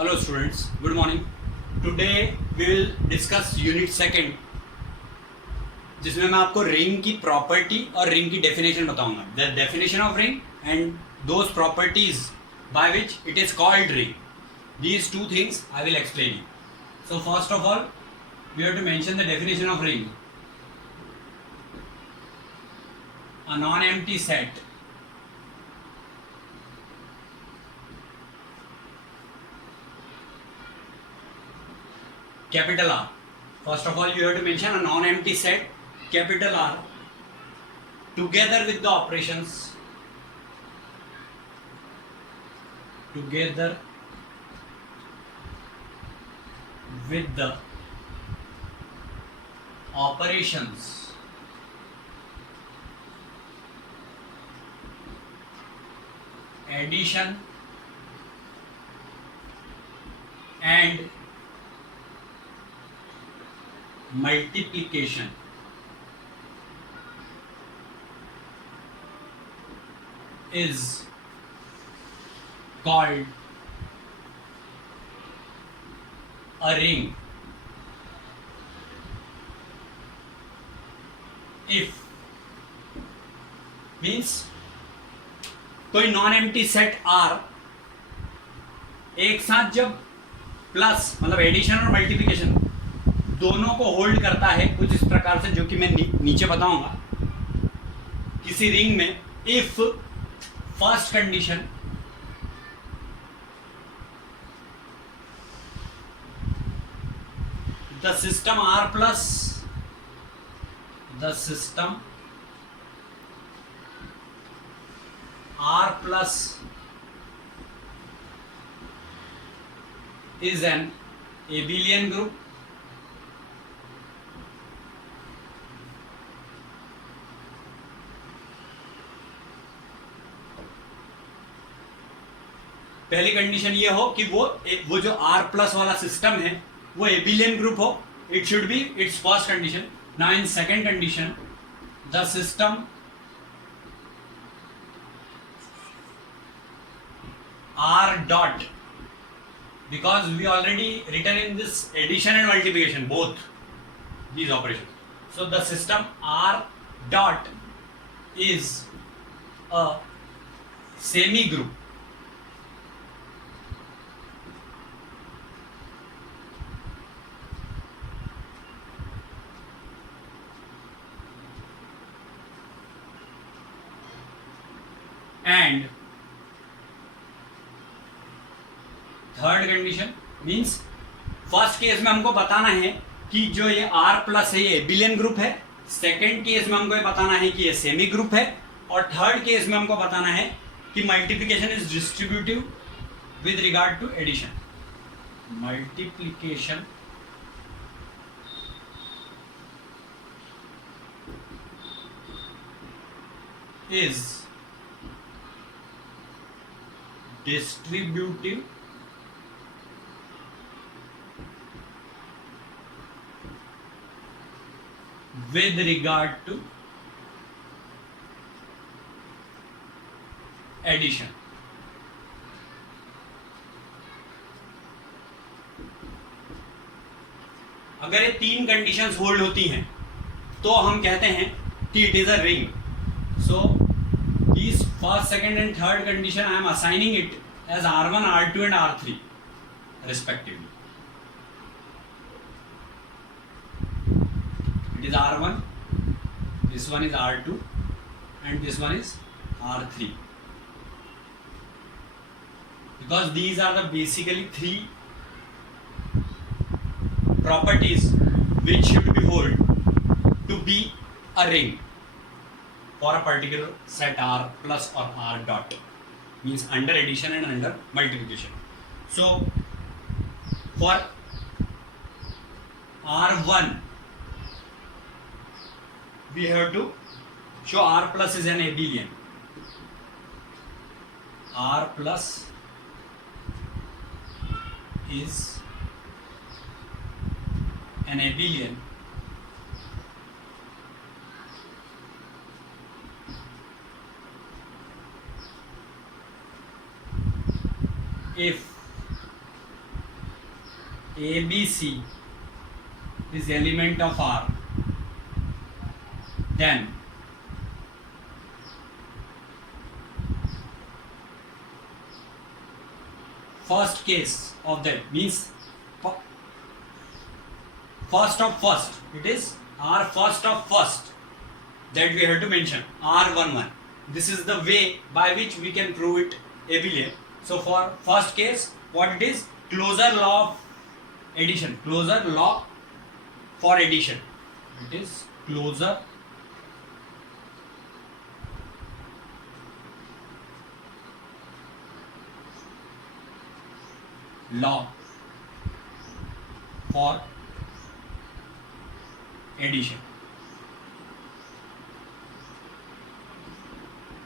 Hello students, good morning. Today we will discuss unit second, जिसमें मैं आपको ring की प्रॉपर्टी और रिंग की डेफिनेशन बताऊंगा. The definition of ring and those properties by which it is called ring. These two things I will explain you. So first of all, we have to mention the definition of ring. A non-empty set capital R. First of all, you have to mention a non-empty set capital R together with the operations addition and multiplication is called a ring if means कोई non empty set R एक साथ जब plus मतलब addition और multiplication दोनों को hold करता है कुछ इस प्रकार से, जो कि मैं नीचे बताऊंगा. किसी रिंग में if first condition the system R plus is an abelian group पहली कंडीशन ये हो कि वो जो R प्लस वाला सिस्टम है वो एबिलियन ग्रुप हो. It should be it's first condition. Now in second condition the system R dot, because we already written in this addition and multiplication both these operations, so the system R dot is a semi group and third condition means first case में हमको बताना है कि जो ये R plus है ये abelian group है. सेकेंड केस में हमको ये बताना है कि ये सेमी ग्रुप है. और थर्ड केस में हमको बताना है कि multiplication is distributive with regard to addition. Multiplication is distributive with regard to addition. अगर ये तीन कंडीशंस होल्ड होती हैं तो हम कहते हैं कि it is a ring. So this first second and third condition I am assigning it as R1, R2 and R3 respectively. It is R1, this one is R2 and this one is R3, because these are the basically three properties which should be hold to be a ring for a particular set R plus or R dot, means under addition and under multiplication. So for R1 we have to show R plus is an abelian. R plus is an abelian if ABC is element of R, then first case of that means first of first, it is R first of first that we have to mention, R11. This is the way by which we can prove it abelian. So for first case, what it is? Closure law of addition. Closure law for addition. It is closure law for addition.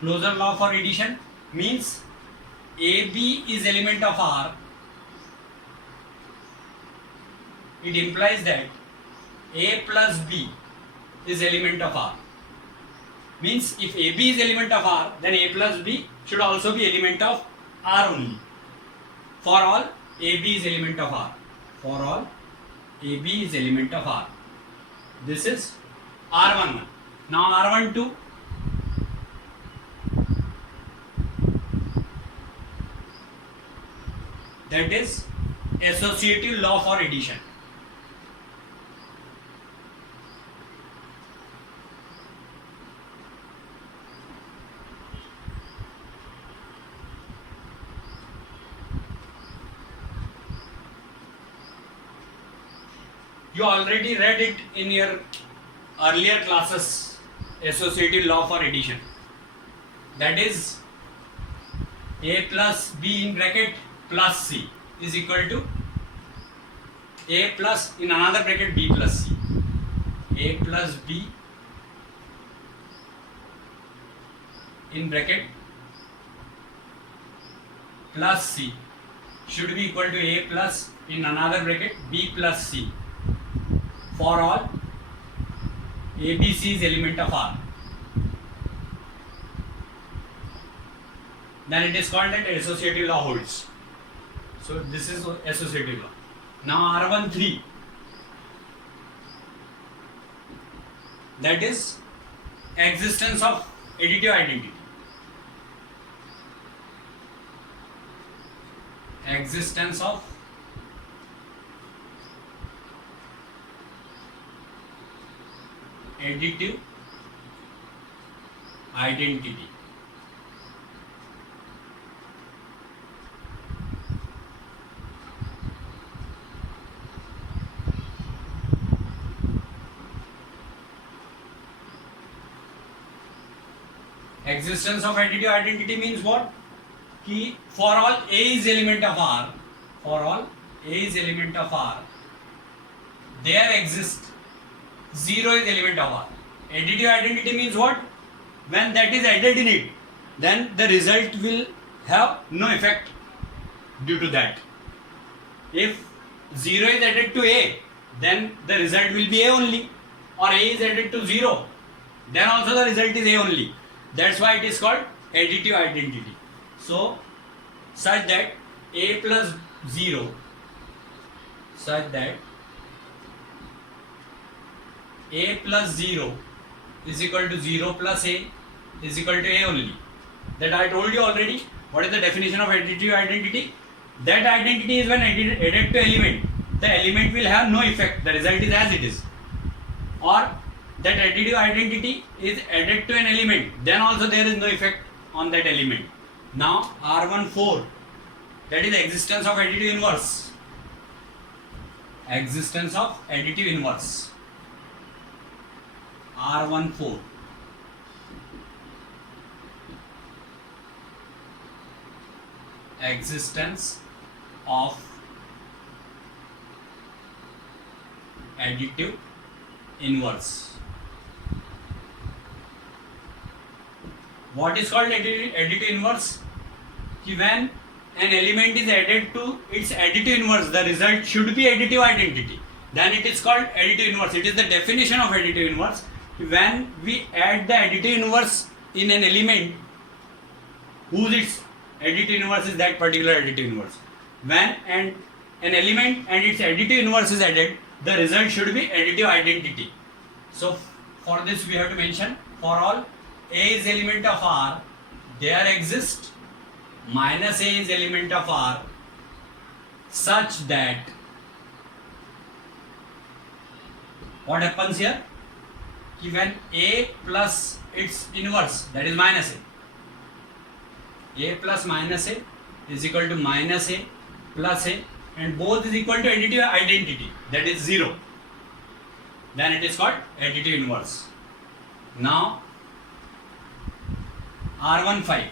Closure law for addition means AB is element of R. It implies that A plus B is element of R. Means if AB is element of R, then A plus B should also be element of R only. For all, AB is element of R. For all, AB is element of R. This is R11. Now R12. That is associative law for addition. You already read it in your earlier classes, associative law for addition. That is A plus B in bracket plus C is equal to A plus in another bracket B plus C. A plus B in bracket plus C should be equal to A plus in another bracket B plus C. For all, ABC is element of R. Then it is called that associative law holds. So this is associative law. Now R13, that is existence of additive identity. Existence of additive identity. Existence of additive identity means what? Ki for all A is element of R, for all A is element of R, there exists 0 is element of R. Additive identity means what? When that is added in it, then the result will have no effect due to that. If 0 is added to A, then the result will be A only, or A is added to 0, then also the result is A only. That's why it is called additive identity. So such that A plus 0, such that A plus 0 is equal to 0 plus A is equal to A only. That I told you already. What is the definition of additive identity? That identity is when added to element, the element will have no effect, the result is as it is. Or that additive identity is added to an element, then also there is no effect on that element. Now R14, that is existence of additive inverse. Existence of additive inverse. R14. Existence of additive inverse. What is called additive inverse? When an element is added to its additive inverse, the result should be additive identity. Then it is called additive inverse. It is the definition of additive inverse. When we add the additive inverse in an element whose its additive inverse is that particular additive inverse. When an an element and its additive inverse is added, the result should be additive identity. So for this we have to mention, for all A is element of R, there exists minus A is element of R such that what happens here? When A plus its inverse, that is minus A plus minus A is equal to minus A plus A, and both is equal to additive identity, that is 0, then it is called additive inverse. Now R15,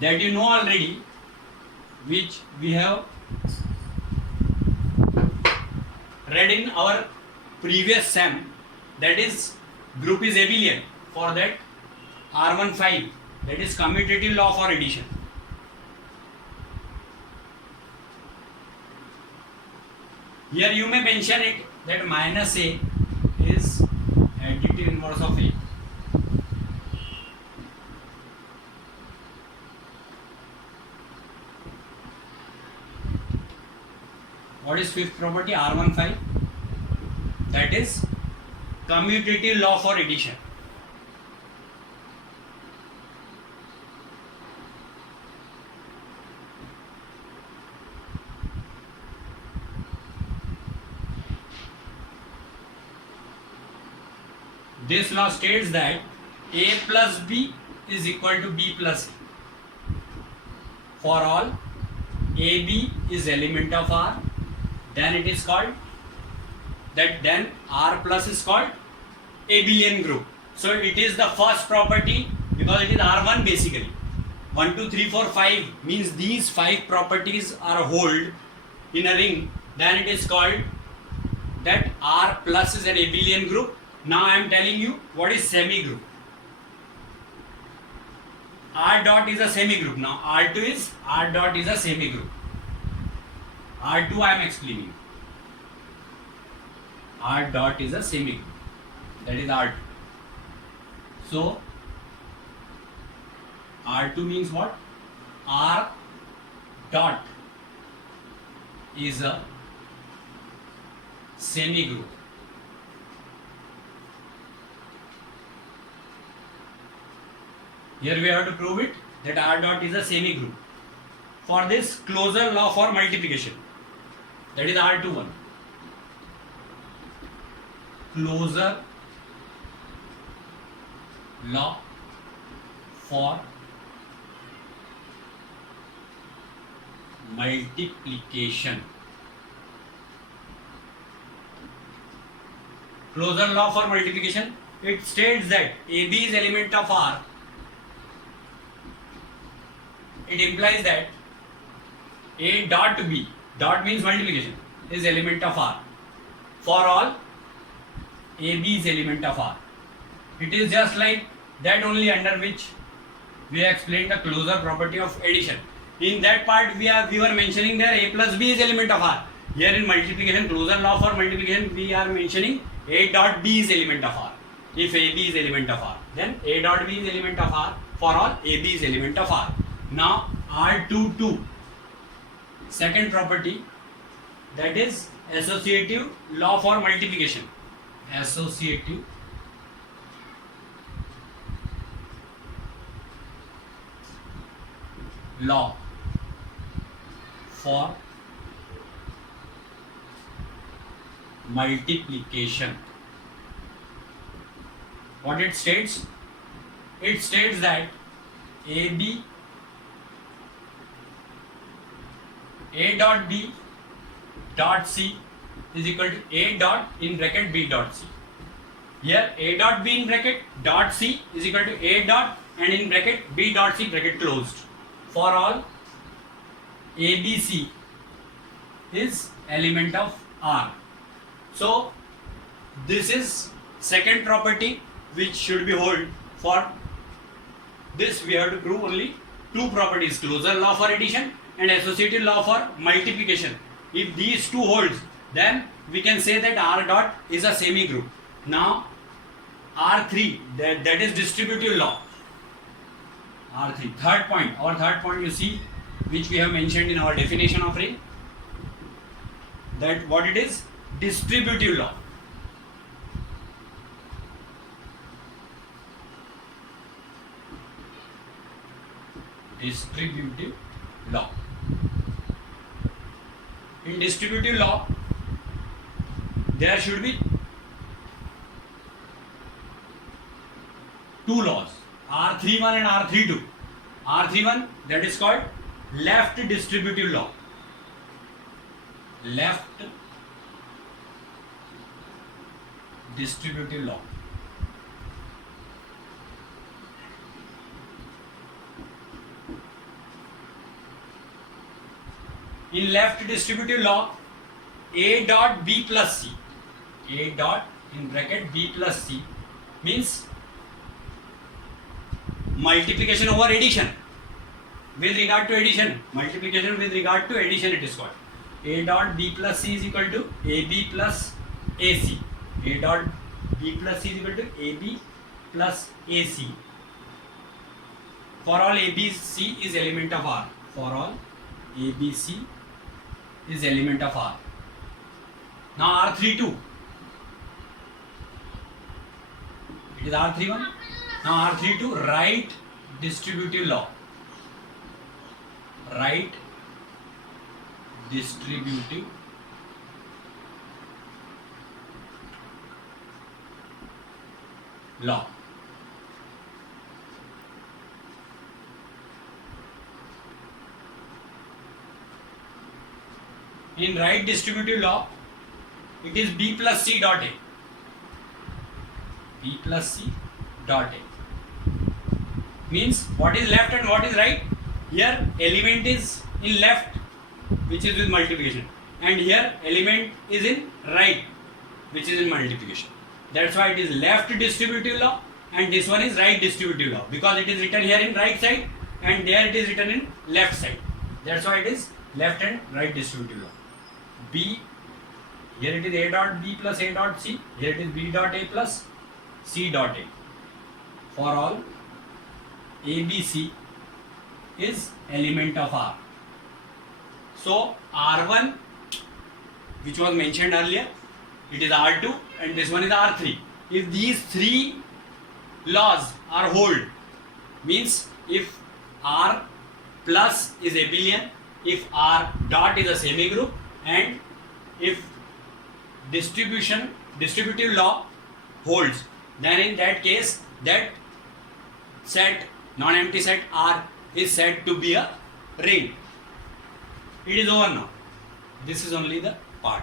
that you know already, which we have read in our previous SEM, that is group is abelian. For that R15, that is commutative law for addition. Here you may mention it that minus A is additive inverse of A. What is fifth property? R15, that is commutative law for addition. This law states that A plus B is equal to B plus A. For all AB is element of R, then it is called that, then R plus is called abelian group. So it is the first property because it is R1 basically. 1, 2, 3, 4, 5 means these 5 properties are hold in a ring, then it is called that R plus is an abelian group. Now I am telling you what is semi group. R dot is a semi group. Now R2 is, R dot is a semi group. R2 I am explaining. R dot is a semi group. That is R2. So R2 means what? R dot is a semi group. Here we have to prove it that R dot is a semi group. For this, closure law for multiplication, that is R21. Closure law for multiplication. Closure law for multiplication, it states that AB is element of R. It implies that A dot B, dot means multiplication, is element of R. For all AB is element of R. It is just like that only, under which we explained the closure property of addition. In that part we were mentioning there A plus B is element of R. Here in multiplication, closure law for multiplication, we are mentioning A dot B is element of R. If AB is element of R, then A dot B is element of R. For all AB is element of R. Now R22, second property, that is associative law for multiplication. Associative law for multiplication. What it states? It states that AB, A dot B dot C is equal to A dot in bracket B dot C. Here A dot B in bracket dot C is equal to A dot and in bracket B dot C bracket closed. For all ABC is element of R. So this is second property which should be hold. For this we have to prove only two properties, closure law for addition and associative law for multiplication. If these two holds, then we can say that R dot is a semi group. Now R3, that is distributive law. R3, third point, our third point you see, which we have mentioned in our definition of ring. that what it is? Distributive law. Distributive law. In distributive law, there should be two laws, R31 and R32. R31, that is called left distributive law. Left distributive law. In left distributive law, A dot B plus C, A dot in bracket B plus C means multiplication over addition. With regard to addition, multiplication with regard to addition, it is called. A dot B plus C is equal to AB plus AC. A dot B plus C is equal to AB plus AC. For all ABC is element of R. For all ABC is element of R. Now R32. It is R31. Now R32, right distributive law. Right distributive law. In right distributive law, it is B plus C dot A. B plus C dot A. Means what is left and what is right? Here element is in left, which is with multiplication, and here element is in right, which is in multiplication. That's why it is left distributive law, and this one is right distributive law, because it is written here in right side and there it is written in left side. That's why it is left and right distributive law. B, here it is A dot B plus A dot C, here it is B dot A plus C dot A. For all ABC is element of R. So R1, which was mentioned earlier, it is R2 and this one is R3. If these three laws are hold, means if R plus is abelian, if R dot is a semigroup, and if distributive law holds, then in that case that set, non-empty set R is said to be a ring. It is over now. This is only the part.